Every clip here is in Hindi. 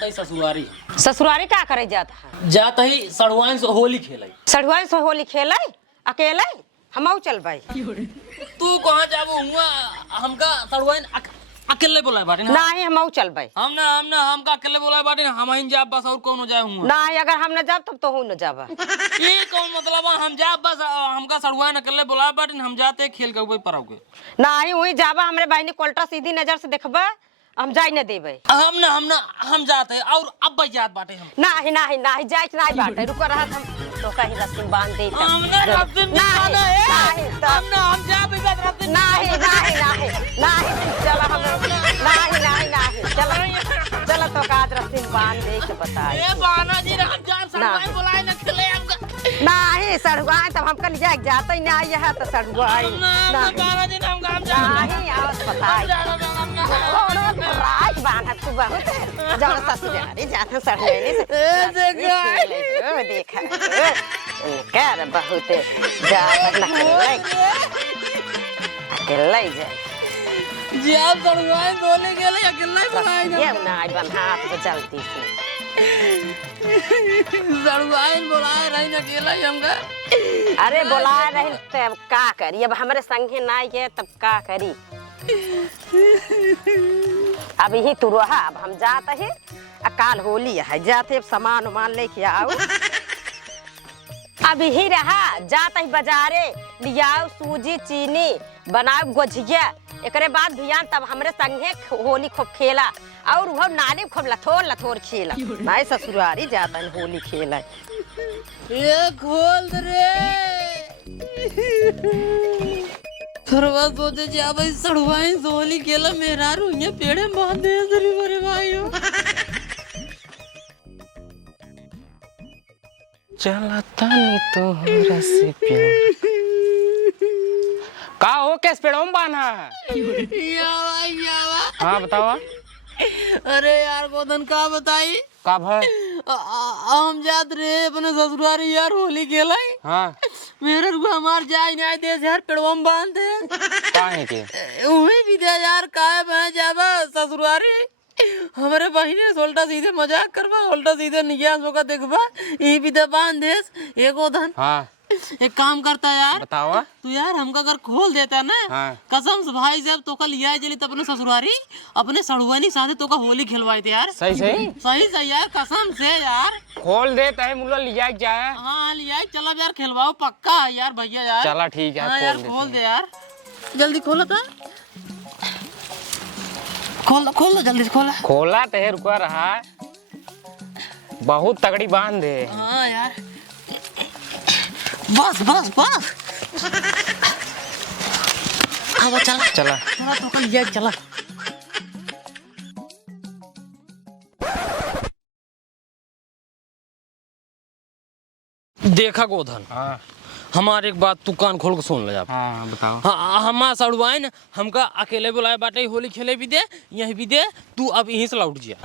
जाता है ससुरारी। ससुरारी का करे जाता है? जाता ही सड़ुआइन से होली खेलाई। सड़ुआइन से होली खेले अकेले? हम चल भाई। तू कहाँ जाबो हुआ? हमका सड़ुआइन अकेले बोला बाटे ना? नहीं हम चल भाई। हमका अकेले बोला बाटे ना, हम ही जाब बस, और कौन हो जाए हुआ? नहीं अगर हम न जाब तब तो हूँ न जाबा। ये कौन मतलब है? हम जाब बस, हमका सड़ुआइन अकेले बोला बाटे ना, हम जाते खेल के परौगे। नहीं वही जाबा, हमरे बहनी कोल्टा सीधी नजर से देखबा, हम जाई न देबे। हम जाते हैं और अब भाई जात बाटे हम। नहीं नहीं नहीं जाए नहीं बाटे, रुको रहा हम तो कहीं रस्म बांध दे। हमने रस्म बांधा है। हम जा भी बात रस्म। नहीं नहीं नहीं नहीं चलो हम नहीं नहीं नहीं चलो चलो तो काज रस्म बांध दे के बता। ए बाना जी राम जान सड़ुआइन बुलाए न खेले हमका। नहीं सड़ुआइन तब हमका ले जाते ही नहीं है तो सड़ुआइन ना बाना जी हम काम जा नहीं आवत पता राज बांधा तू बहुत जब ससुरारी जाता सड़ुआइन से देखा कर बहुत जात न अकेले जाए जी। आप सड़ुआइन बोले गेले अकेले बुलाए ना? ये ना बन हाथ पे चलती थी सड़ुआइन बुलाए रही अकेला ही हमका। अरे बुला रही तब का करी, अब हमारे संगे ना ये तब का करी। अब यही तू रहा, अब हम जाते हैं अकाल होली है, जाते अब सामान उमान लेके आओ। अब यही रहा, जाते ही बाजारे लियाओ सूजी चीनी बनाओ गोझिया, एकरे बाद भियान तब हमरे संगे होली खूब खेला और वो नाली खूब लथोर लथोर खेला। भाई ससुरारी जाता है होली खेला। ये खोल रे थोड़ा सोचे जा भाई सड़ुआइन होली खेला मेरा रुइया पेड़े बांध दे सरी बरे भाइयों। चलता नहीं तो रस प्यार का हो कैस पेड़ों में बांधा है? यावा हाँ बतावा। अरे यार गोधन का बताई कब है? हम जात रे अपने ससुरारी यार होली खेलाई। हाँ मेरे रुआ हमार जाई नहीं दे यार पेड़वा में बांध दे। काहे के? वही भी दे यार काहे बह जाबा ससुरारी। हमारे बहिने से उल्टा सीधे मजाक करवा, उल्टा सीधे नियाज होकर देखबा, यही भी दे बांध देस एगो धन। हाँ एक काम करता यार, बतावा। तू यार हमका अगर खोल देता ना, हाँ। कसम से भाई साहब तो कल लिया जली अपने ससुरारी अपने सड़ुआनी साथे तो का होली खिलवाए थे यार। सही सही सही सही यार कसम से यार। खोल देता है मुल्ला लिया जाए। हाँ लिया चलो यार खिलवाओ पक्का है यार भैया यार। चला ठीक है। हाँ यार खोल दे यार, जल्दी खोलो था, खोल दो जल्दी से खोला। खोला तो है, रुका रहा बहुत तगड़ी बांध दे। हाँ यार बस बस बस अब चला चला थोड़ा तो कल ये चला। देखा गोधन, हाँ हमारे एक बात तू कान खोल के सुन ले जा। हाँ बताओ। हाँ हमारा सड़ुआइन हमका अकेले बुलाए बाटे होली खेले भी दे यही भी दे, तू अब यहीं से लौट जा।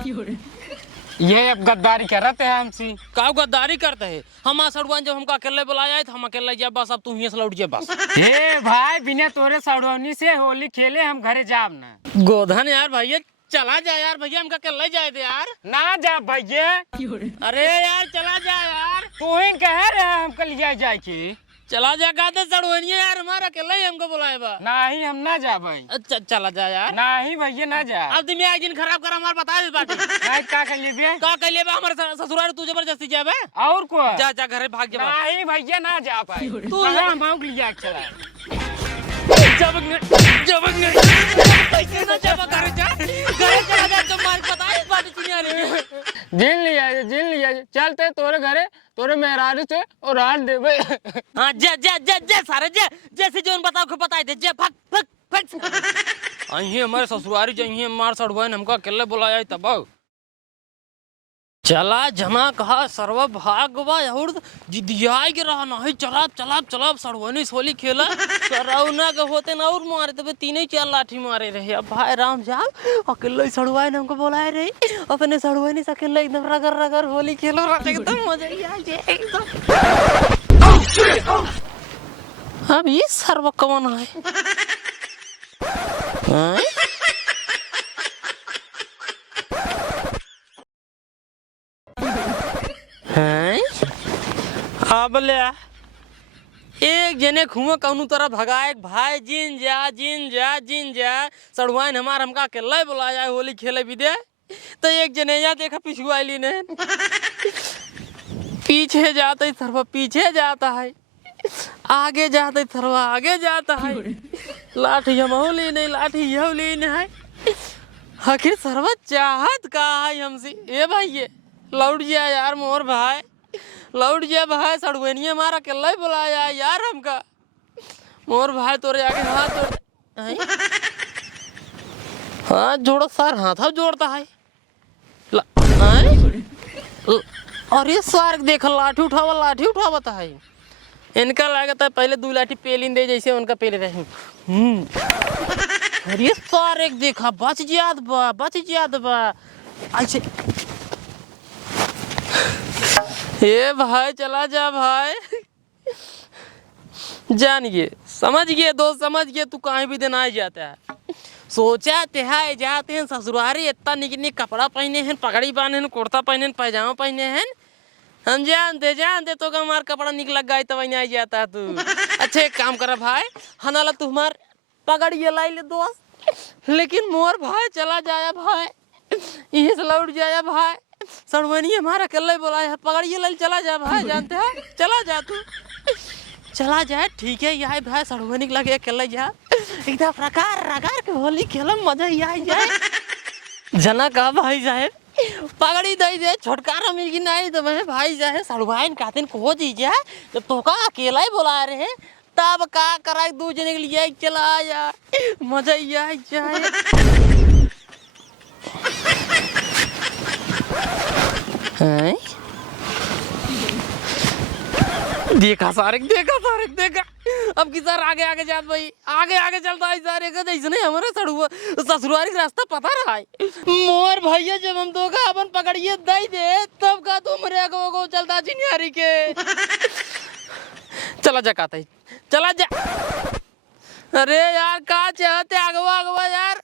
ये अब गद्दारी कर रहे थे हमसे। का गद्दारी करते है? हमारा सड़ुआइन जब हमका अकेले बुलाया तो हम अकेले जा बस, अब तू यहीं से लौट जा बस। हे भाई बिना तोरे सड़वनी से होली खेले हम घरे जाब ना। गोधन यार भैया चला जा यार, भैया हमका अकेले जाए दे यार। ना जा भैया। अरे यार चला जा यार, तू ही कह रहे हमको लिया जाए की। चला जा कहते सड़ुआइनिया यार हमारा अकेले ही हमको बुलाए बा। नहीं हम ना जा भाई। अच्छा चला जा यार। नहीं भैया ना जा। अब तुम एक दिन खराब कर हमारे बता दे बाकी। नहीं का कर लिए का कह लिए हमारे ससुराल तू जबरदस्ती जाबे और को जा जा घरे भाग जा। नहीं भैया ना जा पाए। तू हम लिया चला जबंग कैसे ना जाबा घरे जा, घरे चला जा तो मार पता है बात चिनिया रे। जिन लिया चलते तोरे घरे तोरे मेहरारू से और रात देबे। हां जा जा जा जा सारे जा, जैसे जोन बताओ को बताई दे जा, फक फक फक। अहीं हमारे ससुरारी जहीं मार सड़वाइन हमका अकेले बुलाया तब चला जना कहा सर्व भागवा और जिदियाई के रहा नहीं। चला चला चला सड़वनी सोली खेला सरौना के होते ना और मारे तबे तीन ही चार लाठी मारे रहे। अब भाई राम साहब अकेले सड़वाई ने हमको बुलाए रहे, अपने सड़वनी से अकेले एकदम रगर रगर होली खेलो एकदम मजा ही आ जाए एकदम। अब ये सर्व कौन है? अब ले एक जने खुआ कौनु तरह भगाए भाई जिन जा सड़ुआइन हमार हमका अकेला बुलाया होली खेले भी दे तो एक जने या देखा पिछुआ आईली ने पीछे जाता है सरवा पीछे जाता है आगे जाता है सरवा आगे जाता है लाठी हम ली नहीं लाठी यह ली नहीं आखिर सरवा चाहत का है हमसे ए भाई ये लौट जा यार मोर भाई लौट जा भाई सड़ुनिया मारा अकेला ही बुलाया यार हमका मोर भाई तोरे आगे हाथ जोड़ हाथ जोड़ो सर हाथ जोड़ता है अरे सर देख लाठी उठावता है इनका लागत है पहले 2 लाठी पेलिन दे जैसे उनका पेले रही अरे सर एक देखा बच जात बा ऐसे ए भाई चला जा भाई जानिए समझ गए दोस्त समझ गए तू कहीं भी दिन आ जाता है सोचा तेहाय जाते हैं ससुरारी इतना निक कपड़ा पहने हैं पगड़ी बांधे हैं कुर्ता पहने हैं पैजामा पहने हैं हम जानते तो हमारा कपड़ा निक लग गया तब नहीं जाता है तू अच्छा एक काम कर भाई हनाला तू हमार पगड़ी ये लाई ले दोस्त लेकिन मोर भाई चला जाया भाई यही से लौट जाया भाई सड़वनी हमारा कल बोला है पगड़िए ले चला जा भाई जानते हैं चला जा तू चला जाए ठीक है यही भाई सड़वनी लगे कल जा एकदम प्रकार के होली खेलो मजा ही आई जाए जना का भाई साहब पगड़ी दे दे छुटकारा मिल गई नहीं तो मैं भाई जाए सड़वाइन कातिन को जी जाए जब तो का अकेला ही बुला रहे तब का करा 2 जने के लिए चला यार मजा ही आई जाए देखा सारे देखा अब की सर आगे जात भाई आगे चलता है सारे का इसने हमारे ससुरारी का रास्ता पता रहा है मोर भैया जब हम दो का अपन पकड़िए दई दे तब का तुम रे गो चलता चिनियारी के चला जा कहता है चला जा अरे यार का चाहते आगवा यार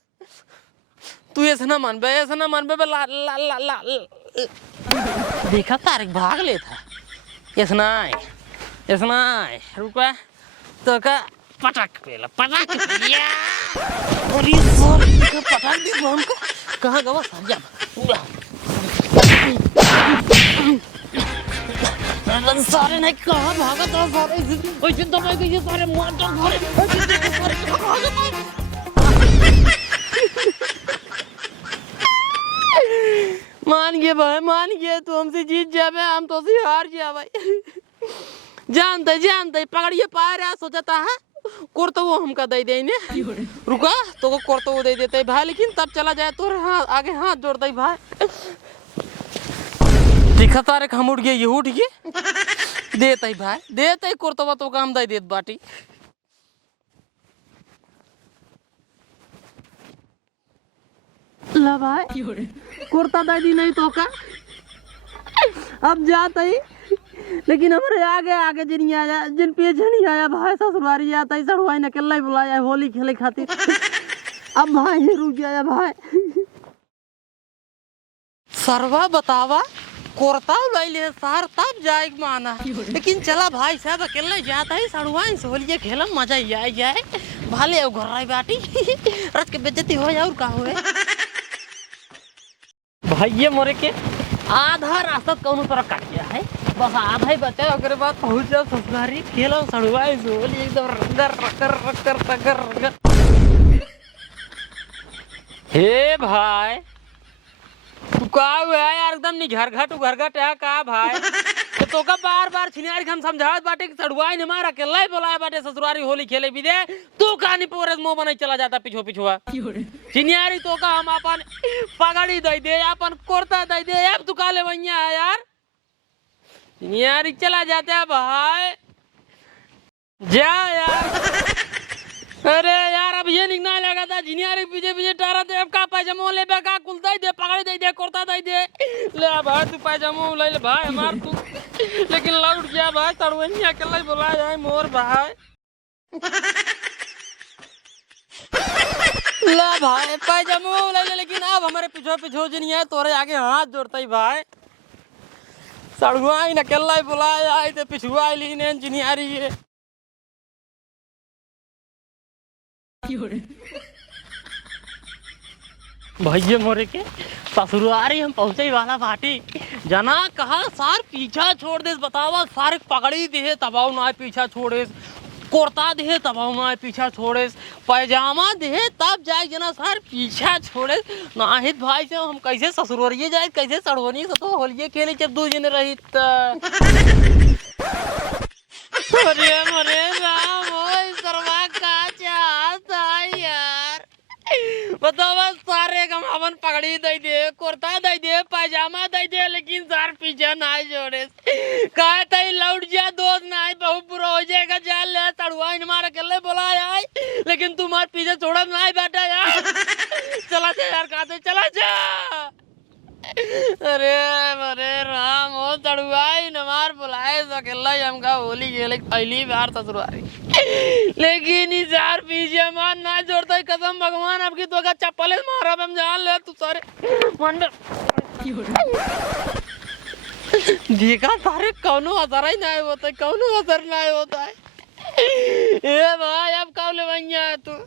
तू ऐसा ना मान बे ला देखा तारिक भाग ले था ऐसा रुका तो का पटक पेला दिया और ये पटक दी हमको कहाँ गवा साजा सारे नहीं कहाँ भागा तो सारे ओए दबाई गई सारे मार दो मान गए तू हमसे जीत जावे हम तो से हार जा भाई जानते पकड़िए पा रहा सोचता है कुर्तो वो हमका दे देने रुका तो को कुर्तो वो दे देते है भाई लेकिन तब चला जाए तो आगे हाथ जोड़ता है भाई दिखा तारे हम उठ गए ये उठ गए देता है भाई देता है कुर्तो तो काम दे देत बाटी ला भाई कुर्ता दादी नहीं तो का अब जाता ही लेकिन हमारे आगे जिन आया जिन पीछे नहीं आया भाई ससुरारी जाता ही सड़ुआई ने अकेला ही बुलाया होली खेले खातिर अब भाई ही रुक गया भाई सरवा बतावा कुर्ता लाई ले सार तब जाए माना लेकिन चला भाई साहब अकेला जाता है सड़ुआई से होली खेला मजा ही आ जाए भाले घर रही बाटी रच के बेइज्जती हो जाए और का हुए भाई ये मोरे के आधा रास्ता कौन तरह काट गया है बस आधा ही बचा अगर बात पहुंच जाओ ससुरारी खेलो सड़ुआई होली एकदम रगर हे भाई तू का हुआ यार एकदम नहीं घर घट है का भाई तो का बार छिनियारी हम समझावत बाटे कि सड़ुआई ने मारा के लाई बोलाया बाटे ससुरारी होली खेले भी दे तू कहानी पोरे मुंह बनाई चला जाता पिछुआ छिनियारी तो का हम अपन पगड़ी दे दे अपन कुर्ता दे दे अब तू काले भैया है यार छिनियारी चला जाता है भाई जा यार अरे यार अब ये निकलने लगा था जिनियारी पीछे टारा दे का पैजामा ले बे का कुल दे पगड़ी दे कुर्ता दे ले भाई तू पैजामा ले भाई हमार तू लेकिन लौट गया भाई तड़वनिया अकेला ही बुला जाए मोर भाई ला भाई पैजामा ले लेकिन अब हमारे पीछे जिनिया तोरे आगे हाथ जोड़ता ही भाई सड़ुआई न केल्ला बुलाया आई ते पिछुआ ली ने इंजीनियरी है। भैया मोरे के ससुरारी हम पहुंचे वाला बाटी जना कहा सार पीछा छोड़ दे बतावा सारे पकड़ी दे तबाव ना पीछा छोड़े कुर्ता दे तबाव ना पीछा छोड़े पैजामा दे तब जाए जना सार पीछा छोड़े नाहित भाई से हम कैसे ससुरारिये जाए कैसे सड़वनी से तो होलिये खेले जब दो जने रही अरे मरे राम ओए सरवा का चाहता यार बतावा सारे कम अपन पगड़ी दे दे कुर्ता दे दे पैजामा दे दे लेकिन सार पीछे ना छोड़े कहा तई लौट जा दोस्त ना बहुत बुरा हो जाएगा जाल ले तड़ुआ इन मार अकेले बोला यार लेकिन तुम्हारे पीछे छोड़ा ना बेटा यार चला जा यार कहा चला जा अरे अरे राम हो तड़ुआई नमार बुलाए अकेला हमका होली खेले पहली बार ससुरारी लेकिन इस यार पीछे मान ना जोड़ता ही कसम भगवान आपकी तो का चप्पल मारा हम जान ले तू सारे मन देखा सारे कौनो असर ही नहीं होता है कौनो असर नहीं होता है ए भाई अब कब ले भैया तू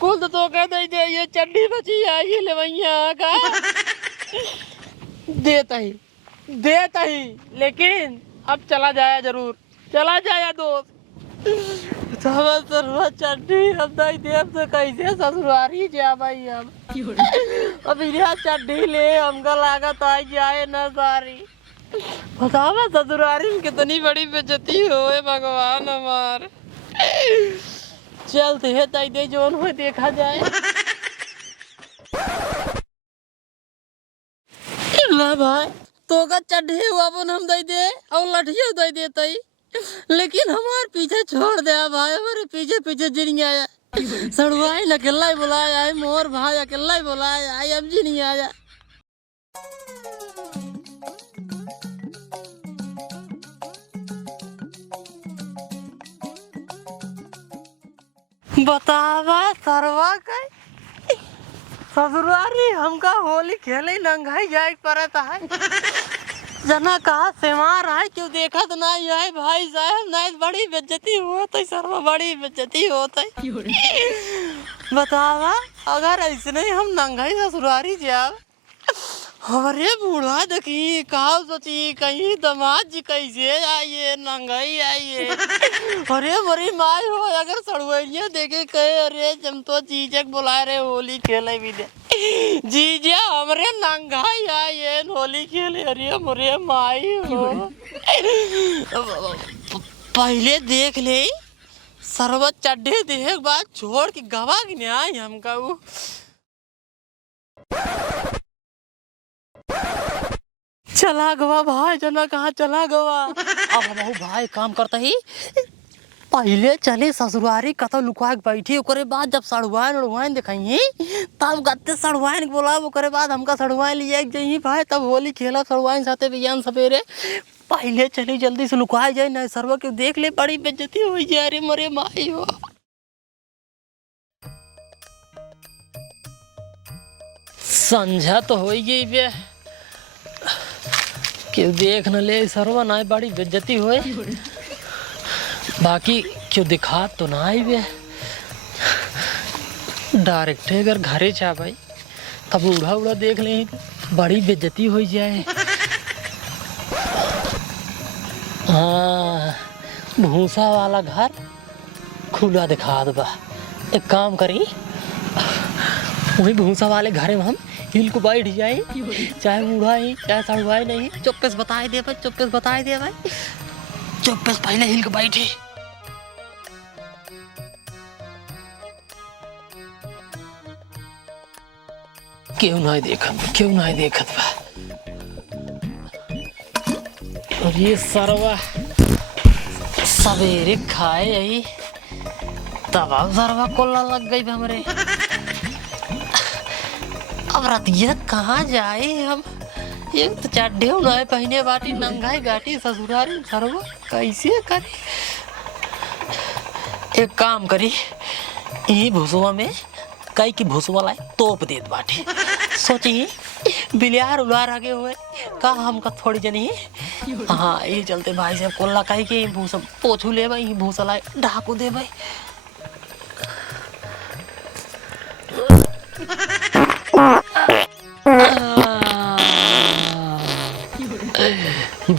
कुल तो कहते दे ये चड्डी बची है ये ले भैया का देता ही लेकिन अब चला जाया जरूर चला जाया दोस्त सर्वा चड्डी अब दाई देव तो कैसे ससुरारी जा भाई अब इधर चड्डी ले हमका लागत आ जाए न सारी बतावा ससुरारी में कितनी बड़ी बेइज्जती होए भगवान हमार चलते है ताई दे जोन हो देखा जाए ला भाई तो का चढ़े हुआ अपन हम दे दे और लठिया दे देते लेकिन हमारे पीछे छोड़ दे भाई हमारे पीछे पीछे जिन आया सड़ुआई न अकेला ही बुलाया है मोर भाई अकेला ही बुलाया है अब जी नहीं आया बतावा सरवा का ससुरारी हमका होली खेले नंगाई जाए पड़ता है जना कहा सेमार है क्यों देखा तो नहीं है भाई साहब नहीं बड़ी बेइज्जती होता है सर्व बड़ी बेइज्जती होता है बतावा अगर ऐसे नहीं हम नंगाई ससुरारी जाओ अरे बूढ़ा देखी कहा सोची कहीं दामाद जी कैसे आइए नंगाई आइए अरे मरी माई हो अगर सड़वैया देखे कहे अरे जम तो जीजक बुला रहे होली खेले भी दे जीजा हमरे नंगाई आइए होली खेले अरे मरे माई हो पहले देख ले सरबत चढ़े देख बात छोड़ के गवा के न्याय हमका वो चला गवा भाई जना कहाँ चला गवा अब हम भाई काम करता ही पहले चले ससुरारी कतो लुका के बैठी ओकरे बाद जब सड़ुआन दिखाई तब गत्ते सड़ुआन बोला ओकरे बाद हमका सड़ुआन लिए जाइए भाई तब होली खेला सड़ुआन साथे बियान सवेरे पहले चली जल्दी से लुकाई जाए ना सर्व के देख ले बड़ी बेइज्जती हो जाए अरे मरे माई हो संझा तो हो गई बे क्यों देख न ले सर्व ना बड़ी बेइज्जती होए बाकी क्यों दिखा तो ना ही बे डायरेक्ट अगर घरे जा भाई तब उड़ा उड़ा देख ले बड़ी बेइज्जती हो जाए हाँ भूसा वाला घर खुला दिखा दबा एक काम करी वही भूसा वाले घरे में हम हिल को बैठ जाए चाहे बूढ़ा ही चाहे सड़ुआई नहीं चुप्पे से बताए दे भाई चुप्पे से बताए दे भाई चुप्पे से पहले हिल को बैठे क्यों नहीं देखत बा और ये सरवा सवेरे खाए यही तब सरवा कोल्ला लग गई हमरे अब रतिया कहाँ जाए हम एक तो चड्ढे उन्हें पहने बाटी नंगाई गाटी ससुरारी सरवा कैसे करे एक काम करी ये भूसवा में कई की भूसवा लाए तोप देत बाटी सोची बिलियार उलार आगे हुए का हमका थोड़ी जनी हाँ ये चलते भाई साहब कोल्ला कही के भूसा पोछू ले भाई भूसा लाए ढाकू दे भाई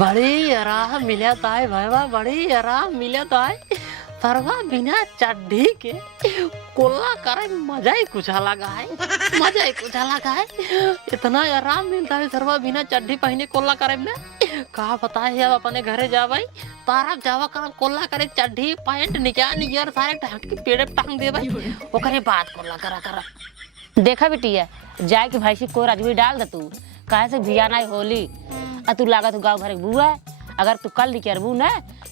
बड़ी आराम मिला ताए भाईवा बड़ी आराम मिला ताए परवा बिना चड्ढी के कोल्ला करे मजा ही कुछ अलग है मजा ही कुछ अलग है इतना आराम मिलता है सरवा बिना चड्ढी पहने कोल्ला करे में कहा बताए अब अपने घरे जा भाई तारा जावा कर कोल्ला करे चड्ढी पैंट निकाल यार सारे ढाक के पेड़े टांग दे भाई ओकरे बाद कोल्ला करा करा देखा बिटिया जाए कि भाई को राजवी डाल दे तू काहे से भिया नहीं होली आ तू लागा तू गाँव भरे बुआ अगर तू कल निकलबू ना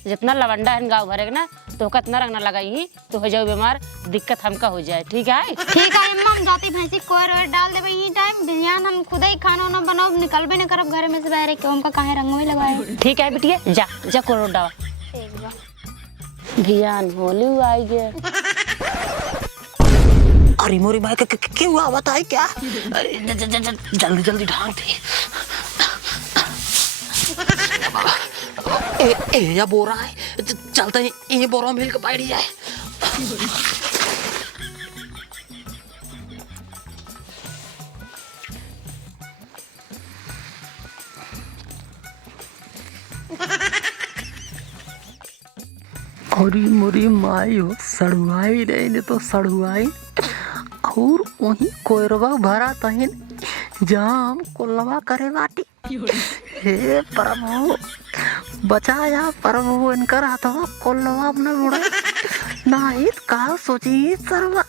जितना लवंडा है गाँव भरे ना तो कितना रंग ना लगाई तो हो जाओ बीमार दिक्कत हमका हो जाए ठीक है ठीक है अम्मा हम जाती भैंसी कोर और डाल देबे ही टाइम बिहान हम खुद ही खाना ना बनाओ निकलबे न करब घर में से बाहर के हमका काहे रंगवे लगाए ठीक है बिटिया जा जा कोर डावा ठीक बा भियान होली आई गे अरे मोरी भाई क्यों हुआ बताए क्या जल्दी जल्दी ढांक दे ए या बोरा है चलते हैं ये बोरा मिल के बैठ जाए अरे मोरी माई हो सड़ुआई नहीं तो सड़ुआई और वही कोयरवा भरा तहिन जाम कोल्लवा करे बाटी हे प्रभु बचाया प्रभु इनकर हाथवा कोल्लवा न उड़े नहीं का सोची सरवा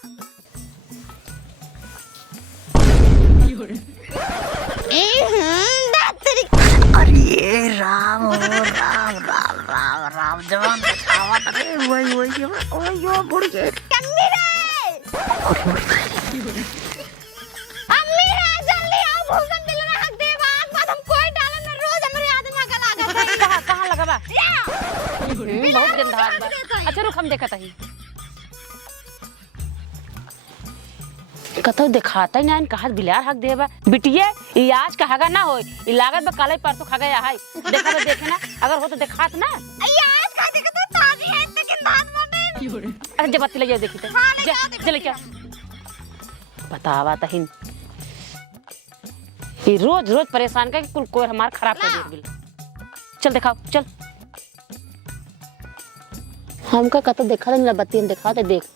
अरे राम हो राम राम राम राम जवान बचावत रे वही ओयो बुढ़ी अम्मी रे अम्मी रे जल्दी आओ भूसन दिल में हक दे बात हम कोई डाले न रोज हमरे आदमी का लागत है कहां लगा बा बहुत गंदा बा अच्छा रुक हम देखत हई कतो दिखाता ही ना कहा बिलार हक देबा बिटिया ई आज का हगा ना होई ई लागत बा काले परसों खा गया है देखा तो देखे ना अगर हो तो दिखात ना आज का देख तो ताजी है लेकिन दांत में अरे जब बत्ती ले जाओ देखी तो चल क्या बतावा तहिन ये रोज रोज परेशान का कुल कोर हमार खराब कर दे बिल चल दिखाओ चल हमका कतो देखा ना बत्ती हम दिखाते देख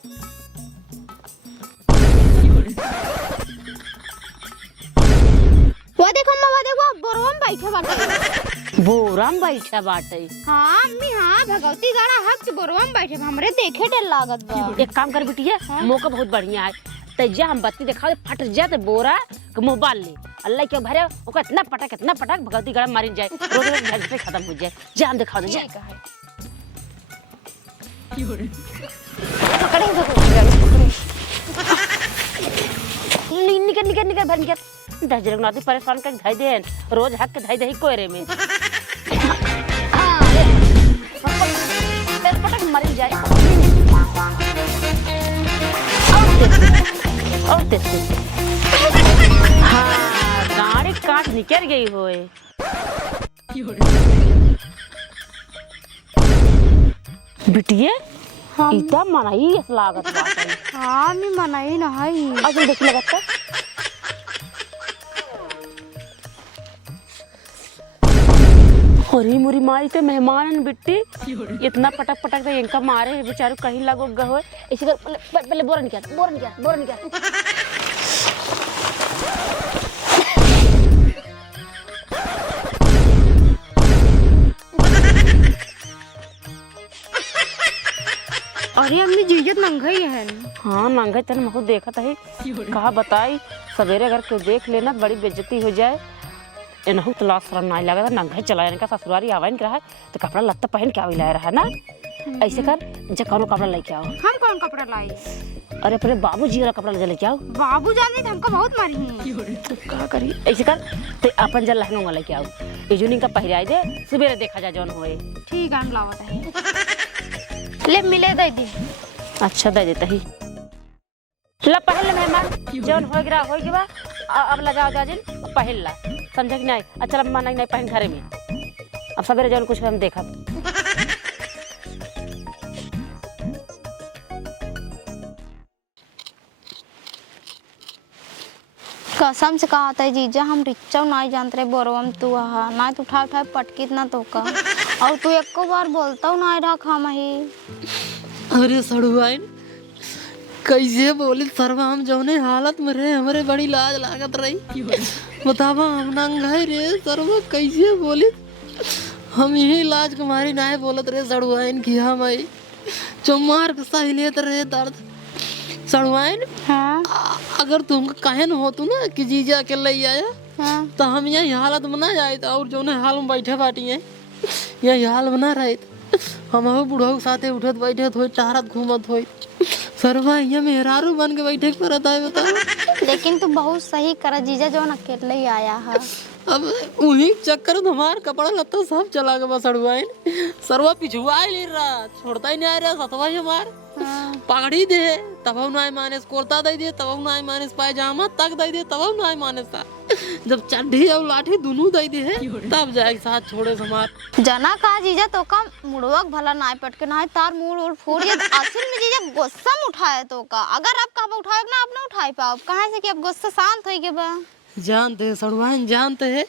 वो देखो अम्मा वो देखो बोरम बैठे बाटे बोराम बैठा बाटे हां अम्मी हां भगवती गाड़ा हक से बोरम बैठे हमरे देखे डर लागत बा एक काम कर बिटिया मौका बहुत बढ़िया है तैजा हम बत्ती दिखाओ फट जाते बोरा के मुंह बाल ले अल्लाह के भरे ओका इतना पटक भगवती गड़ा मारी जाए रोज रोज घर पे खत्म हो जाए जा हम दिखा दे जा पकड़े निकल भर निकल दजरक नाती परेशान कर धाई दे रोज हक के धाई दे कोयरे में पटक मर जाए और तेरे हाँ गाड़ी काट निकल गई होए बिटिया इतना मनाई इस लागत बात हां मी मनाई ना है अजून देख लगता होरी मुरी माई ते मेहमान बिट्टी इतना पटक दे इनका मारे है बेचारे कहीं लगो गए इसी कर पहले बोरन क्या अरे अम्मी जीजत नंगाई है हाँ नंगा तन महू देखा था कहा बताई सवेरे अगर कोई देख लेना बड़ी बेइज्जती हो जाए इनहु तो लाश शर्म नहीं लगा था नंगा चला इनका ससुरारी आवाइन रहा तो कपड़ा लत्ता पहन के आवी लाया रहा ना ऐसे कर जे कौन कपड़ा लेके आओ हम कौन कपड़ा लाई अरे अपने बाबूजी वाला कपड़ा लेके आओ बाबू जाने तो हमको बहुत मारी का करी ऐसे कर तो अपन जल लहंगा लेके आओ इजुनी का पहराई दे सवेरे देखा जा जौन होए ठीक है हम लावत है ले मिले दे दी अच्छा दे देता ही ला पहले मेहमान जौन हो गया अब लगाओ जाजिन पहन ला, समझ कि नहीं? अच्छा अब माना नहीं पहन घरे में, अब सवेरे जौन कुछ हम देखा। कसम से कहा था जीजा हम रिक्शा नहीं जानते रहे बोरवम तू हा ना तो उठा पटकित ना तो का और तू एको बार बोलता हूँ ना रख हम ही। अरे सड़ुआइन कैसे बोली सरवा, हम जौने हालत में रहे हमारे बड़ी लाज लागत रही। बतावा हम नंगाई रे सरवा, कैसे बोली हम यही लाज कुमारी ना बोलत रहे सड़ुआइन की हम आई चुमार के सही लेते रहे दर्द। सड़ुआइन हाँ अगर तुम कहे न होतु ना कि जीजा के ले आया हाँ तो हम यही हालत में ना जाए और जो हाल में बैठे बाटी है यही हाल में ना रहे। हम बुढ़ऊ साथे उठत बैठत हो टहरत घूमत हो सरवा यहाँ मेहरारू बन के बैठे परत है। बताओ लेकिन तू बहुत सही करा जीजा जो अकेले ही आया है। अब वही चक्कर में हमार कपड़ा लत्ता सब चला गया सड़ुआइन। सरवा पिछुआ ले रहा, छोड़ता ही नहीं आ रहा सतवा ही हमार पगड़ी दे तब ना माने, कुर्ता दे दे तब ना माने, पायजामा तक दे दे तब ना माने सा, जब चड्ढी और लाठी दोनों दे दे तब जाए साथ छोड़े हमार। जना कहा जीजा तो का मुड़वक भला नाय पटके नाय तार मुड़ उड़ फोड़ ये असल में जीजा गुस्सा में उठाए तो का अगर आप कब उठाए ना आप ना उठाई पाओ कहाँ से कि अब गुस्सा शांत हो गया बा। जानते हैं सड़ुआइन जानते हैं,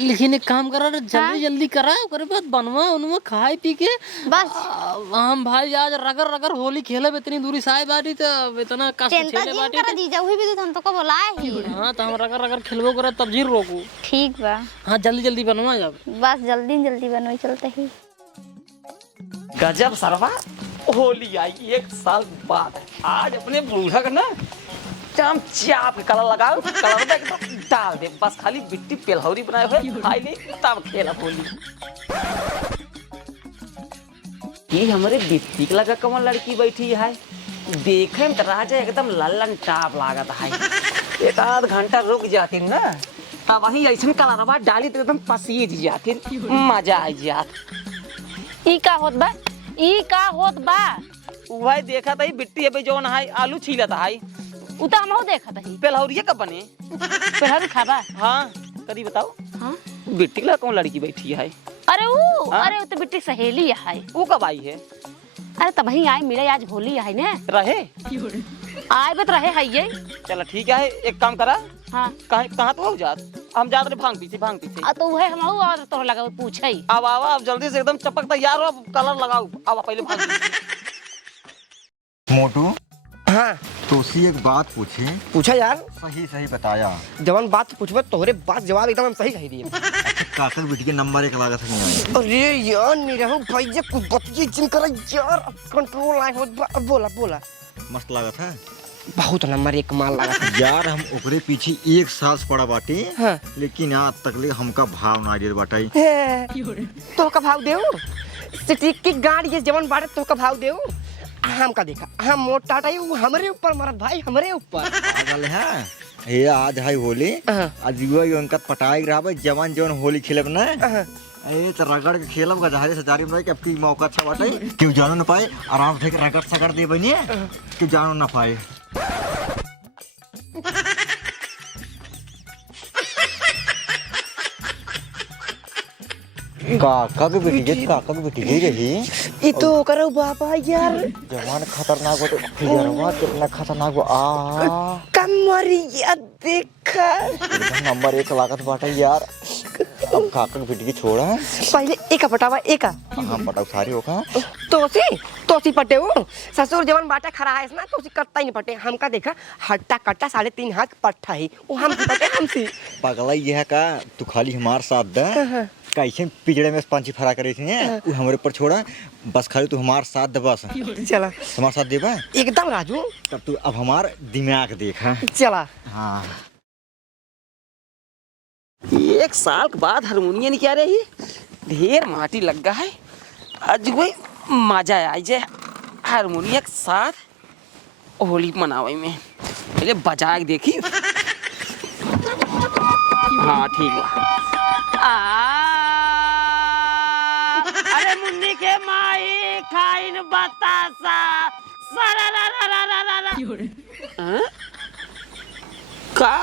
लेकिन एक काम करा जल्दी जल्दी करा ओकरे बाद बनवा उनवा खाए पी के बस हम भाई आज रगर रगर होली खेले इतनी दूरी साए बाटी तो इतना कष्ट चिंता झेले जी बाटी करा जीजा वही भी तो हम तो को बुलाए ही। हाँ तो हम रगर रगर खेलबो करा तब जी रोकू। ठीक बा हाँ जल्दी जल्दी बनवा जब बस जल्दी जल्दी बनवाई चलते ही। गजब सरवा होली आई 1 साल बाद, आज अपने बूढ़ा का ना चाम चाप के कलर लगाओ, कलर में एकदम डाल दे, बस खाली बिट्टी पेलहौरी बनाए हुए खाई ले तब खेला होली। ये हमारे बिट्टी लगा कमल लड़की बैठी है, देखे में तो राजा एकदम लल्लन टाप लागत है। एक आध घंटा रुक जाती ना तब वही ऐसा कलरवा डाली तो एकदम पसीज जाती, मजा आ जात। ई का होत बा, ई का होत बा? वही देखा था बिट्टी अभी जौन है आलू छीलत है, उता हमहू देखा तही। पेलहौरिया कब बने? पेलहरी खाबा? हाँ करी बताओ। हाँ बिट्टी ला कौन लड़की बैठी है? अरे वो हाँ? अरे वो तो बिट्टी सहेली है। वो कब आई है? अरे तब ही आए मिले, आज होली है ने रहे आए बत रहे है ये। चलो ठीक है, एक काम करा, हाँ कहाँ तो हो जात, हम जाते रहे भांग पीछे। तो वह हमहू और तोर लगा पूछे अब आवा, अब जल्दी से एकदम चपक तैयार हो, कलर लगाओ, आवा पहले भांग मोटू हाँ तो उसी एक बात पूछे, पूछा यार, सही सही बताया। जवान बात पूछबे तोहरे बात जवाब एकदम सही कही दिए। काकर बेटी के नंबर 1 लागत है। अरे यार निरहु भाई जे कुछ बतिये जिन कर यार, कंट्रोल आए हो, बोला बोला। मस्त लागत है, बहुत नंबर 1 माल लगा था यार। हम ओकरे पीछे 1 साल से पड़ा बाटे, हाँ। लेकिन आज तक ले हमका भाव ना दे बाटे। तो का भाव देऊ, सिटी की गाड़ी ये जवान बाटे तो का भाव देऊ। हम का देखा, हम मोटा टाई हमरे ऊपर मरत भाई, हमरे ऊपर पागल है ये। आज है होली, हाँ। आज युवा अंकत पटाई रहबे जवान जवान होली खेलब ना, ए तो रगड़ के खेलब का जहारे से जारी में कि अब की मौका अच्छा बाटे, क्यों जानो ना पाए, आराम से रगड़ सगड़ दे बनी, क्यों जानो ना पाए। काका की बेटी है, काका की बेटी ही रही। ये तो करो बाबा यार, जवान खतरनाक हो तो फिरवा कितना खतरनाक हो। आ कमरिया देखा एकदम नंबर 1 लागत बाटे यार। अब काका की बेटी की छोड़ा, पहले एक पटावा एक हाँ पटाव सारी होगा। तोसी पटे हो ससुर जवान बाटा खड़ा है ना, तोसी करता ही नहीं पटे। हमका देखा हट्टा कट्टा 3.5 हाथ पट्टा ही वो हम पटे हमसे। पगला ये है का तू खाली हमार साथ दे, कैसे पिजड़े में पंछी फरा करे थे वो हमारे ऊपर छोड़ा, बस खाली तू हमार साथ दे, बस चला हमार साथ देबा एकदम राजू। तब तू अब हमार दिमाग देखा। चला हाँ 1 साल के बाद हारमोनियम नहीं क्या रही, ढेर माटी लग गया है, आज कोई मजा आ जाए हारमोनियम के साथ होली मनावे में। पहले बजा के देखी, हाँ ठीक है। अरे मुन्नी के माई खाइन बतासा सारा रा रा रा रा रा रा। का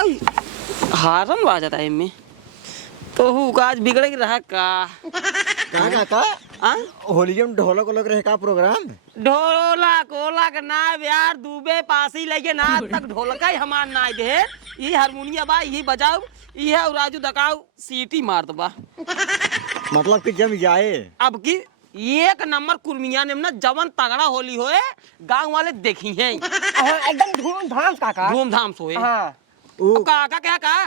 हारन बाजा था इनमें तो आज बिगड़ ही रहा का का हाँ? होली में ढोलक वोलक रहे का प्रोग्राम? ढोलक ना यार दूबे पासी लगे ना तक ढोलक ही हमार ना दे ये हारमोनिया बा ये बजाओ ये और राजू दकाओ सीटी मार दबा। मतलब कि जम जाए अब की एक नंबर कुर्मिया ने ना जवन तगड़ा होली होए गांव वाले देखी हैं एकदम धूमधाम काका। धूमधाम सोए हाँ काका क्या का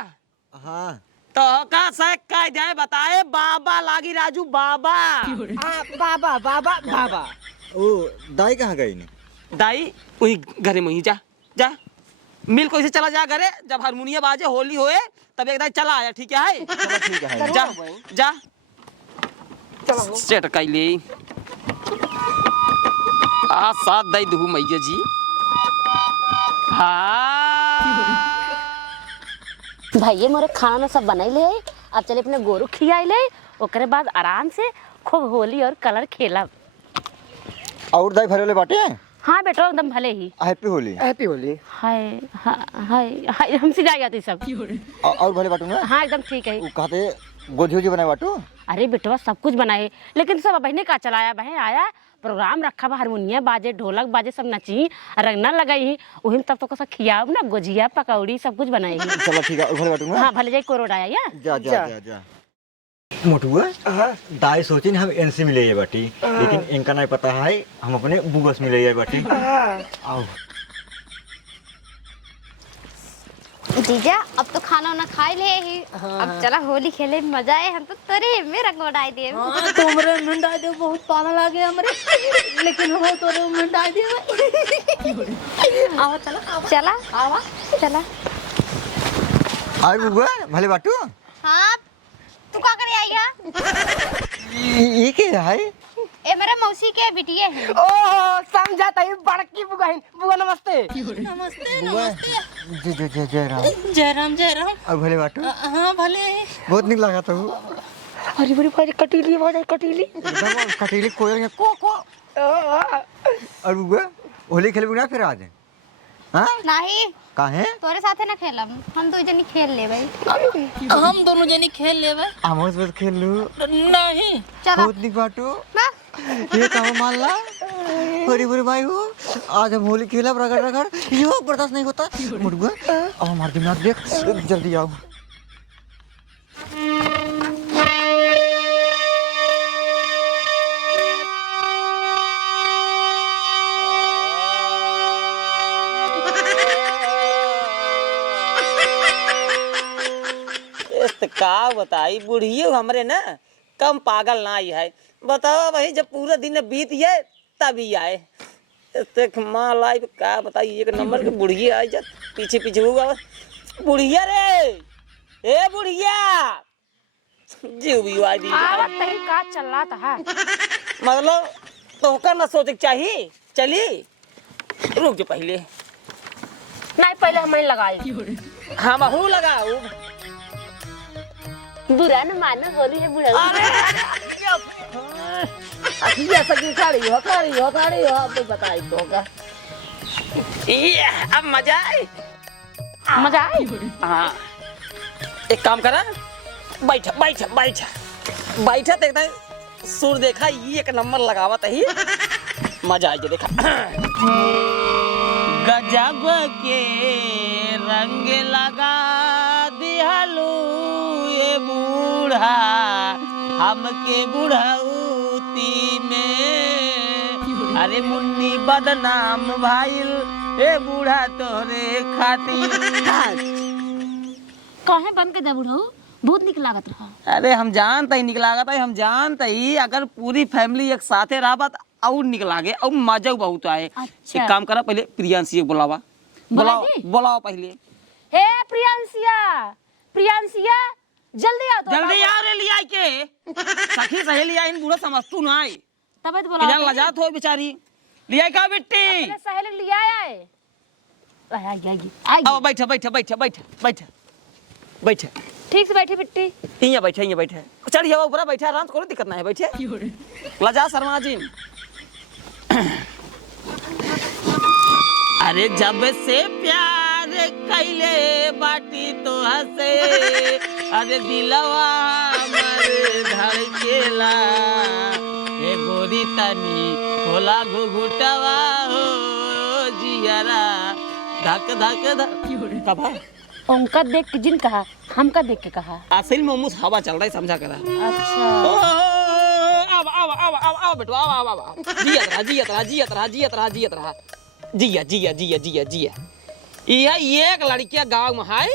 हाँ तो का सक का जाए बताए बाबा लागी राजू बाबा बाबा बाबा बाबा। ओ दाई कहाँ गई ने? दाई वही घरे में ही जा जा मिल को इसे चला जा घरे जब हारमोनिया बाजे होली होए तब एक दाई चला आया ठीक है चलो ठीक है। जा जा सेट कर ले आ साथ दाई दू मैया जी हाँ भैया मोरे खाना ना सब बनाई ले अब चले अपने गोरू खियाई ले ओकरे बाद आराम से खूब होली और कलर खेलब। और दाई भरे ले बाटे? हाँ बेटा एकदम भले ही। हैप्पी होली। हैप्पी होली। हाय हाय हाय हमसे जा जाती सब। और भले बाटू ना? हाँ एकदम ठीक है। वो कहते गोधी वोधी बनाए बाटू? अरे बेटवा सब कुछ बनाए लेकिन सब बहने का चलाया बहन आया प्रोग्राम रखा बा हारमोनिया बाजे ढोलक बाजे सब नची रंगना लगाई वही तब तो सब खियाब ना गुजिया पकौड़ी सब कुछ बनाई। चलो ठीक है भले बाटू ना? हाँ भले जाए कोरोड आया या जा जा जा जा मोटुआ दाई सोचिन हम एनसी मिले ये बाटी लेकिन इनका नहीं पता है हम अपने बुगस मिले ये बाटी। आओ जीजा अब तो खाना वाना खा ले ही अब चला होली खेले में मजा आए हम तो तोरे में रंग उड़ाई दे। हाँ तुमरे में डाल दे बहुत पाला लागे हमरे लेकिन हो तोरे में डाल दे आओ चला चला आवा चला। और बुआ भले बाटू? हाँ तू का करे आई है? ये क्या है? ए मेरे मौसी के बिटिया है। ओह समझा तई बड़की बुआ है। बुआ नमस्ते। नमस्ते बुआ नमस्ते जय जय जय राम। जय राम जय राम। और भले बाटू? हाँ भले बहुत निक लगा तो अरे बड़ी भाई कटीली आवाज कटीली एकदम कटीली कोयल के को को। और बुआ होली खेल ना फिर आज? हाँ नहीं काहे? तोरे साथे ना खेलब हम दो जनी खेल ले भाई। हम दोनों जनी खेल लेबे। आमोस बस खेल लू नहीं चला बहुत निक बाटू ये कहो मान ला बड़ी बड़ी भाई हो आज हम होली खेला रगड़ रगड़ यो बर्दाश्त नहीं होता मुर्गा अब हमारे दिमाग देख जल्दी आओ। का बताई बुढ़ियो हमरे ना कम पागल ना आई है बताओ भाई जब पूरा दिन बीत जाए तभी आए तक माँ लाई का बताई एक नंबर के बुढ़िया आई जब पीछे पीछे हुआ बुढ़िया रे ए बुढ़िया जीव भी आई दी आवत तही का चल रहा था मतलब तो का ना सोचे चाहिए चली रुक जो पहले नहीं पहले हमें लगाई हाँ बहू लगाऊ बुरा न मानो होली है बुरा। ये सकी खड़ी हो अब तो बताई तो का ये अब मजा आए मजा आई। हाँ एक काम करा बैठा बैठा बैठा बैठा तो एकदम सुर देखा ये एक नंबर लगावत ही मजा आई देखा गजब के रंग लगा दिहलू ये बूढ़ा हमके बुढ़ाऊती में अरे मुन्नी बदनाम भाईल ए बूढ़ा तोरे खातिर काहे बन के दे बुढ़ऊ बहुत निक लागत रहा। अरे हम जानते ही निक लागत है हम जानते ही अगर पूरी फैमिली एक साथे रहबा त और निक लागे और मजा बहुत आए। अच्छा। एक काम करा पहले प्रियांशी को बुलावा बुलाओ बुलाओ पहले। हे प्रियांशिया जल्दी आओ तो जल्दी आ रे लिया के सखी सहेली आई बूढ़ा समझ तू ना आई तब तो किधर बुलाओ लजात हो बेचारी लिया का बेटी अपने सहेली लिया आए आई अब बैठा बैठा बैठा बैठा बैठा बैठा ठीक से बैठी बिट्टी यहाँ बैठे चढ़िए ऊपर बैठा आराम से कोई दिक्कत ना है बैठे लजा शर्मा जी अरे जब से प्यार कैले बाटी तो हसे अरे दिलवा मर धड़केला ए गोरी तनी खोला घुघुटवा हो जियरा धक धक धक कबा उनका देख के जिन कहा हमका देख के कहा असल में मुझ हवा चल रहा है समझा करा अच्छा अब बेटो अब जियत रहा जिया यह एक लड़किया गांव में है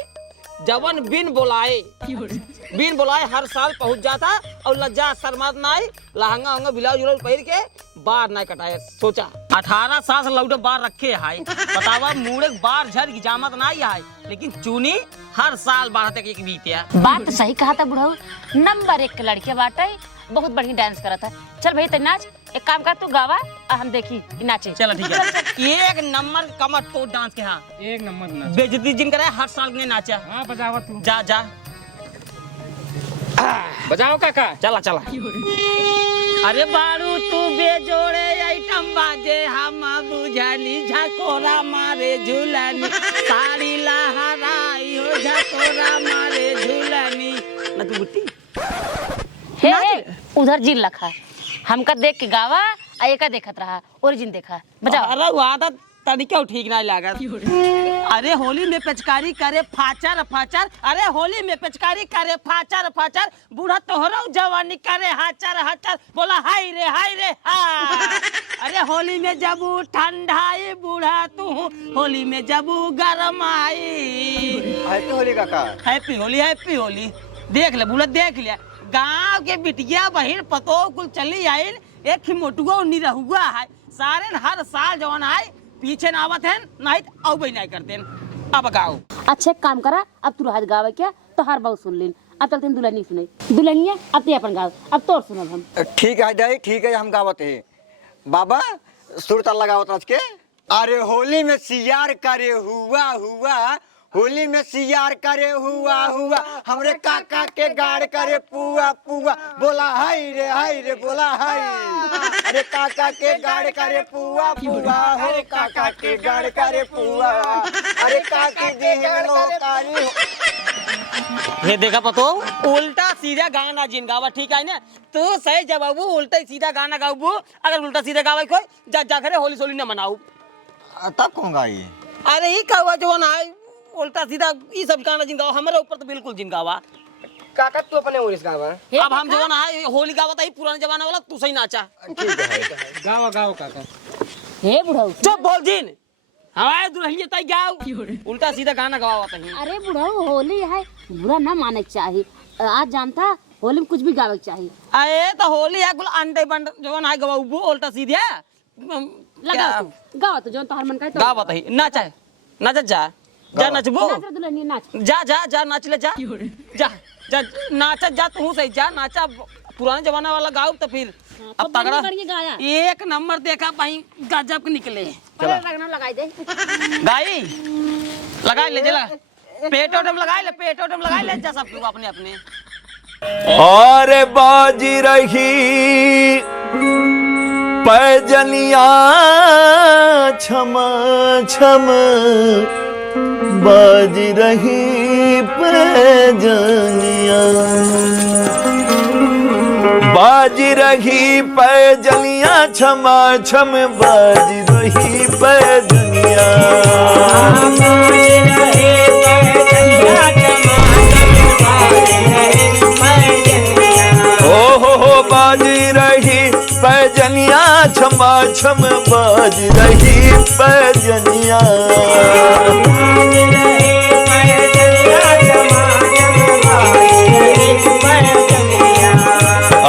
जवन बिन बुलाए हर साल पहुंच जाता और लज्जा शर्मात नाई लहंगा उंगा ब्लाउज उलाउज पहन के बार ना कटाए सोचा 18 साल से लौटे बार रखे है बतावा मुड़े बार झर की जामत ना है लेकिन चुनी हर साल बारह तक एक बीतिया बात तो सही कहा था बुढ़ऊ नंबर 1 के लड़के बाटे बहुत बढ़िया डांस करा था चल भाई तेरे नाच एक काम कर तू गावा और हम देखी नाचे चलो ठीक है एक नंबर कमर तो डांस के हाँ एक नंबर नाच बेइज्जती जिन करे हर साल ने नाचा हाँ बजावा तू जा जा बजाओ काका चला अरे बारू तू बेजोड़े आइटम बाजे हम बुझानी झकोरा मारे झूलानी साड़ी लहराई हो झकोरा मारे झूलानी ना तू बुट्टी हे उधर जिन लखा हमका देख के गावा आ एका देखत रहा ओरिजिन देखा बजाओ अरे वादा तनिके ठीक नहीं लागत अरे होली में पिचकारी करे फाचर अरे होली में पिचकारी करे फाचर बूढ़ा तोहरो जवानी करे हाचर बोला हाय रे हा अरे होली में जब ठंडाई बूढ़ा तू होली में जब गरम आई हैप्पी होली काका हैप्पी होली देख ले बूढ़ा देख लिया गांव के बिटिया बहिन पतो कुल चली आई एक ही मोटुआ नहीं रहुआ है सारे हर साल जवान आए पीछे ना आवत है नहीं अब नहीं करते अब गाओ अच्छा काम करा अब तू राहत गावे क्या तो हर बहुत सुन लेन अब चलते दुल्हनी सुने दुल्हनिया अब ते अपन गाओ अब तोर सुनब हम ठीक है दाई ठीक है हम गावत है बाबा सुर ताल लगावत आज के अरे होली में सियार करे हुआ होली में सियार करे हुआ हमरे काका के गाड़ करे पुआ बोला हाय रे बोला हाय अरे काका के गाड़ करे पुआ हो काका के गाड़ करे पुआ अरे काकी देहनो कारी ये देखा पतो उल्टा सीधा गाना जिन गावा ठीक है ना तू सही जवाब उल्टा सीधा गाना गाऊ अगर उल्टा सीधा गावा कोई जा करे होली सोली ना मनाऊ तब कौन गाई अरे ही कहवा जो ना उल्टा सीधा ये सब गाना जिन गावा हमारे ऊपर तो बिल्कुल जिन गावा काका तू अपने ओरिस गावा अब हम जो ना होली गावा था पुराने जमाना वाला तू सही नाचा गाओ काका हे बुढ़ऊ चुप बोल जिन हमारे दुल्हनिया तय गाओ उल्टा सीधा गाना गवावा तही अरे बुढ़ऊ होली है बुरा ना माने के चाहिए आज जानता होली में कुछ भी गावे के चाहिए अरे तो होली है कुल अंडे बंड जो ना गवाऊ उल्टा सीधा लगा तू गाओ तो जो तोहर मन का तो गावा तही नाचा जा नचबो नाच रे दुल्हनिया नाच जा नाच ले जा नाचा जा तू सही जा नाचा पुराने जमाना वाला गाओ तो फिर अब तगड़ा गाया एक नंबर देखा भाई गजब के निकले लगाई दे गाई लगा ले जला पेट ओटम लगाई ले जा सब अपने अपने और बाजी रही पैजनिया छम बाजी रही पैजनिया बाजी रही पैजनिया छम बाजी रही पैजनिया हो बाजी रही पैजनिया छम बाजी रही पैजनिया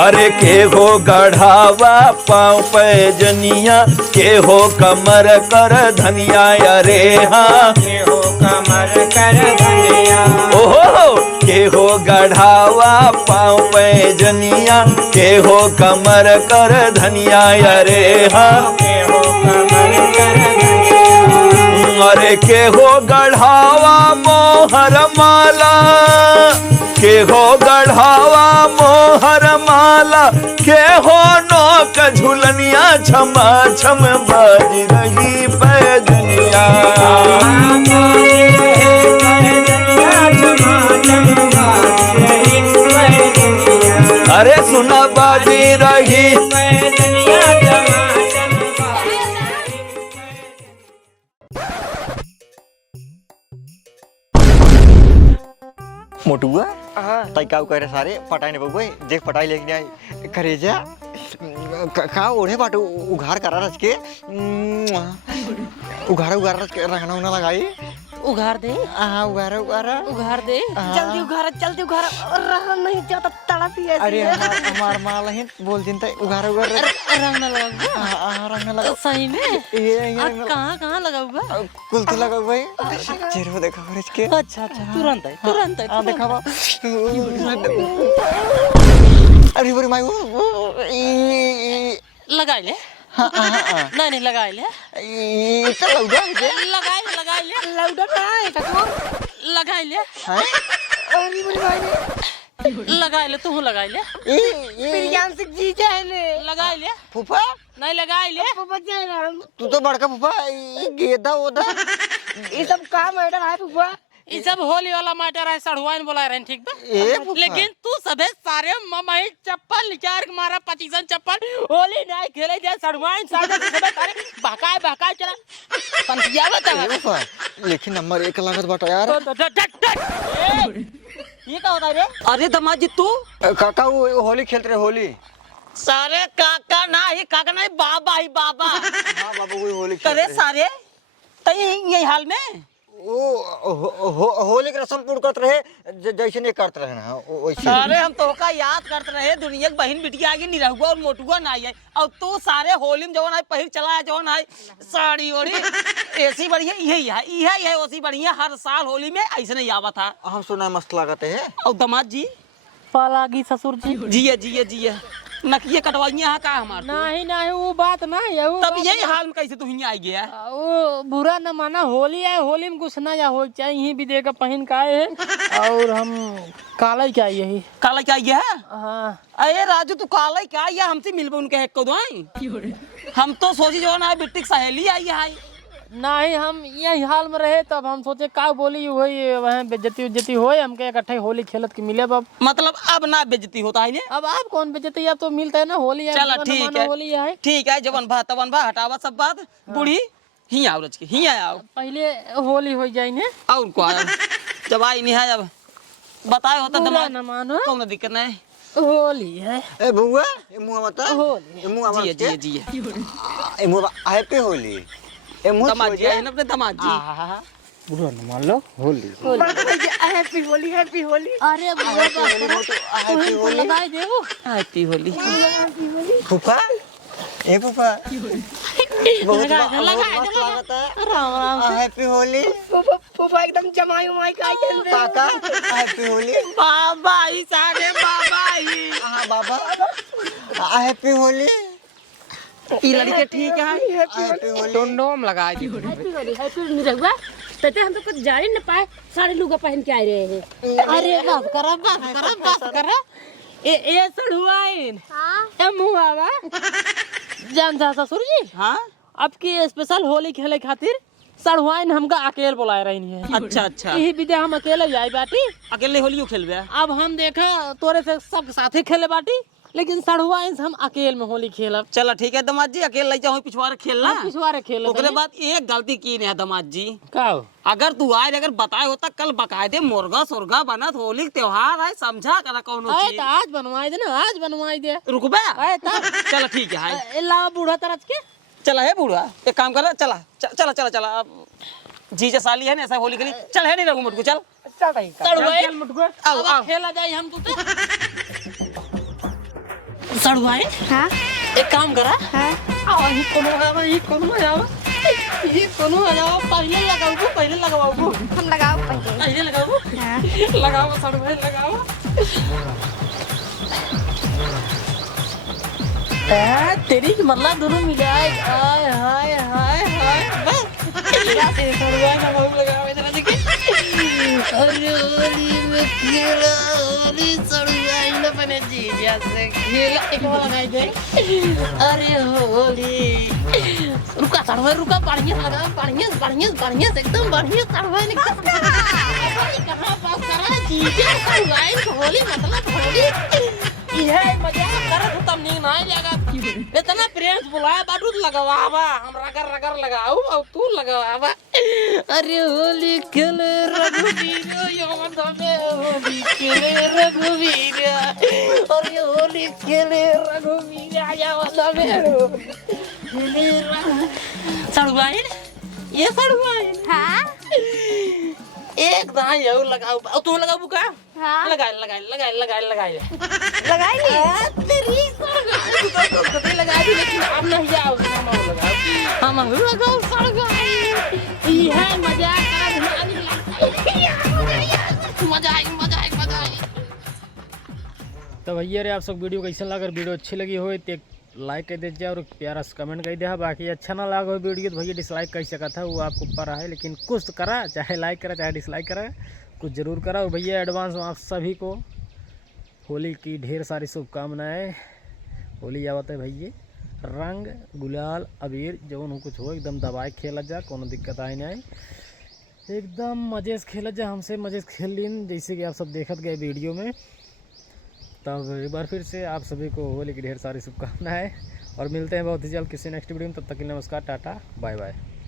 अरे के हो गढ़ावा पाँव पैजनिया के हो कमर कर धनिया अरे हाँ के हो कमर कर धनिया ओहो के हो गढ़ावा पाँव पैजनिया के हो कमर कर धनिया अरे हाँ के हो कमर कर धनिया अरे के हो गढ़ावा मोहर माला के हो गढ़ावा मोहर माला के हो नौक झुलनिया छम बाजी रही पैजनिया पैजनिया टमाटर मोटुआ हाँ तई का करे सारे पटाई ने बउए देख पटाई लेके आई करेजा का ओढ़े बाटू उघार करा रच के उघार रच के रहना उना लगाई उघार दे हाँ उघार दे जल्दी उघारा रहा नहीं जाता तड़प ही ऐसी अरे है। हमार माँ लहिन बोल दिन तई उघार रंग ना लगा रंग लगा सही में ये रंग कहाँ लगा हुआ कुल तो लगा भाई चेहरा देखा रच के अच्छा तुरंत है हाँ देखा बा अरे बोरे माई लगा ले नहीं लगा ले इतना लौड़ा लगा ले लौटा ना है कटो लगा ले अरे मेरी भाई लगा ले तू लगा ले प्रियांश जी जाए ने लगा ले फूफा नहीं लगा ले पापा जाए ना तू तो बड़का फूफा गेदा ओदा ये सब काम मैटर है पापा ये सब होली वाला मैटर है सड़ुआइन बोला रहे ठीक बा ए फूफा लेकिन तू सबे सारे ममई चप्पल निचार के मारा पतिसन चप्पल होली नहीं खेले जाए सड़ुआइन सारे सबे सारे बहकाए चला पंतिया बता ए फूफा लेकिन नंबर 1 लागत बाटा यार ये क्या होता है रे अरे दमाजी तू काका वो होली खेलते रहे होली सारे काका नहीं बाबा ही बाबा हाँ बाबू वो होली करे खेलते सारे तई यही हाल में वो होली के रस्म पूर्ण करते रहे जैसे नहीं करते रहे ना वैसे अरे हम तो का याद करते रहे दुनिया की बहन बिटिया आगे निरहुआ और मोटुआ ना आई और तू सारे होली में जवन है पहिर चला जवन है साड़ी ओड़ी ऐसी बढ़िया यही है ओसी बढ़िया हर साल होली में ऐसे नहीं आवा था हम सुना मस्त लागते है और दामाद जी पालागी ससुर जी जिया नकिए कटवाइया का हमार नहीं वो बात नहीं है तब यही हाल में कैसे तू हियां आई गया वो बुरा न माना होली है होली में कुछ ना या हो चाहिए यही भी देगा पहन का है और हम काला क्या यही काला क्या है हाँ अरे राजू तू काला क्या या हमसे मिलबो उनके एक को दो हम तो सोची जो ना बिट्टी सहेली आई है नहीं हम यही हाल में रहे तब हम सोचे का बोली वही वहाँ बेइज्जती हो हमके इकट्ठे होली खेलत के मिले अब मतलब अब ना बेइज्जती होता है अब आप कौन बेइज्जती अब तो मिलता है ना होली है चलो ठीक है जवन बा हटावा सब बात बूढ़ी ही आओ रच के ही आओ पहले होली हो जाए ने और को जब आई नहीं है अब बताए होता दमा न मानो कौन दिक्कत नहीं होली है ए बुआ ए मुआ बता होली ए मुआ जी जी ए मुआ हैप्पी होली ए मुआ दमाद जी है ना अपने दमाद जी बुढ़ा न मान लो होली हैप्पी होली अरे हैप्पी होली लगाई देबो हैप्पी होली फूफा ए फूफा बहुत मस्त लागता है राम हैप्पी होली पापा एकदम जमाई उमाई का काका हैप्पी होली बाबा ही सारे बाबा ही हाँ बाबा हैप्पी होली ई लड़के ठीक है हैप्पी होली टोंडोम लगा दी हैप्पी नहीं रहुआ कहते हम तो कुछ जान न पाए सारे लोग पहन के आए रहे हैं अरे बस करा ए सड़ुआइन हाँ ए मुआवा जान जा ससुर जी हाँ अब की स्पेशल होली खेले खातिर सड़ुआइन हमका अकेले बुलाए रही है अच्छा यही विद्या हम अकेले जाए बाटी अकेले होलियो खेलबे अब हम देखा तोरे से सब साथे खेले बाटी लेकिन सड़ुआइन हम अकेले में होली खेलब चलो ठीक है दमाद जी अकेले ले जाओ पिछवाड़े खेलना पिछवाड़े खेल ओकरे बाद एक गलती की ने दमाद जी का अगर तू आज अगर बताए होता कल बकायदे मुर्गा बनत होली त्योहार है समझा करा कौनो चीज आज बनवाई दे रुकबे चलो ठीक है अल्लाह बूढ़ा तरफ के चला है बूढ़ा एक काम कर चला जीजा साली है ना ऐसा होली खेली चल है नहीं रघु मुटकू चल चल मुटकू आओ खेला जाए हम तू सड़ुआए हाँ एक काम करा हाँ आओ ही कोनो लगाओ पहले लगाओ हम लगाओ पहले हाँ लगाओ सड़ुआए लगाओ तेरी की मतलब दोनों मिले हाय बस सड़ुआए ना बहुत लगाओ इधर देखिए अरे होली में खेला होली सड़ुआए ना बने जीजा से खेला एक बार लगाई दे अरे होली रुका सड़ुआए रुका बढ़िया लगा बढ़िया एकदम बढ़िया सड़ुआए निकल कहां पास करा जीजा सड़ुआए होली मतलब होली ये मजाक करत हूं तब नींद नहीं लगा इतना प्रेम से बुलाया बाटू लगावा हम रगर रगर लगाऊ और तू लगावा अरे होली खेले रघुवीर यमन में होली खेले रघुवीर अरे होली खेले रघुवीर यमन में सड़ुआइन ये सड़ुआइन हाँ एक दाई यू लगाऊ और तू लगाऊ का हाँ लगाई लगाई तेरी सड़गाई लगाई लेकिन अब नहीं आओगे हम लगाओ सड़गाई ये है मजाक मजा आई तो भैया रे आप सब वीडियो कैसा लगा? अगर वीडियो अच्छी लगी हो तो लाइक कर दीजिए और प्यारा सा कमेंट कर दिया। बाकी अच्छा ना लगा हो वीडियो तो भैया डिसलाइक कर सका था, वो आपको ऊपर है, लेकिन कुछ तो करा, चाहे लाइक करा चाहे डिसलाइक करा, कुछ ज़रूर करा। और भैया एडवांस में आप सभी को होली की ढेर सारी शुभकामनाएं। होली आवत है भैया, रंग गुलाल अबीर जो कुछ हो एकदम दबाए खेला जा, कोनो दिक्कत आई नहीं, एकदम मज़े से खेला जा, हमसे मज़े से खेल लीन जैसे कि आप सब देखत गए वीडियो में। तब एक बार फिर से आप सभी को होली की ढेर सारी शुभकामनाएं और मिलते हैं बहुत ही जल्द किसी नेक्स्ट वीडियो में। तब तक के लिए नमस्कार, टाटा, बाय बाय।